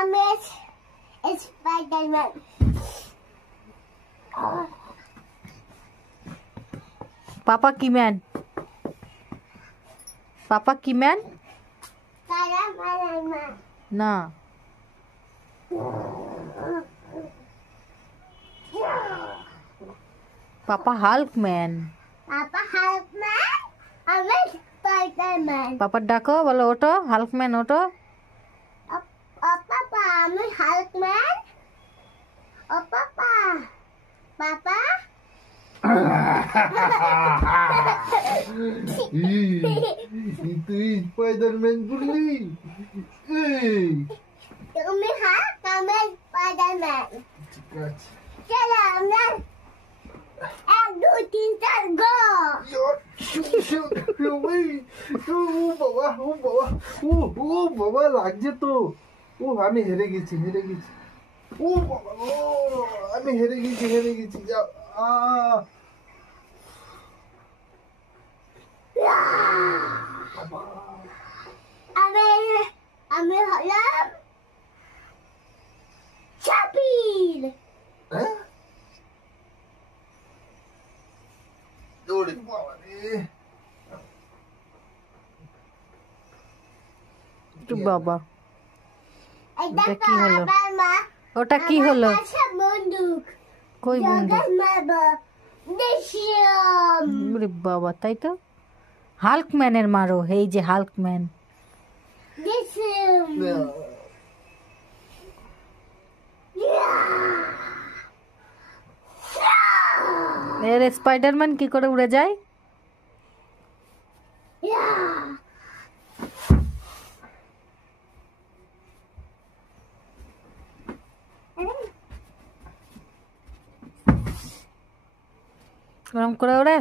আমি স্পাইডারম্যান। পাপা কি ম্যান? পাপা কি ম্যান? না, পাপা হাল্ক ম্যান। পাপা হাল্ক ম্যান, আমি স্পাইডারম্যান। পাপার ডাকো, বলো ওঠো হাল্ক ম্যান ওঠো। ও পাপা, আমি হাল্ক ম্যান। ও পাপা, পাপা তুই স্পাইডারম্যান বললি? তুমি হাল্ক, আমি স্পাইডারম্যান। ঠিক আছে, চলো আমরা 1 2 3 4 গো। বাবা লাগছে তো। আমি হেরে গেছি। ও বাবা, আমি হেরে গেছি। আমি হলাম চাপিল। বাবা এটা কি হলো? মা, ওটা কি হলো? বন্দুক। কই বন্দুক? ওরে বাবা, তাই তো হাল্ক ম্যানের মারো। এই যে হাল্ক ম্যান। এর স্পাইডারম্যান কি করে উড়ে যায়? ওরম করে ওড়ে?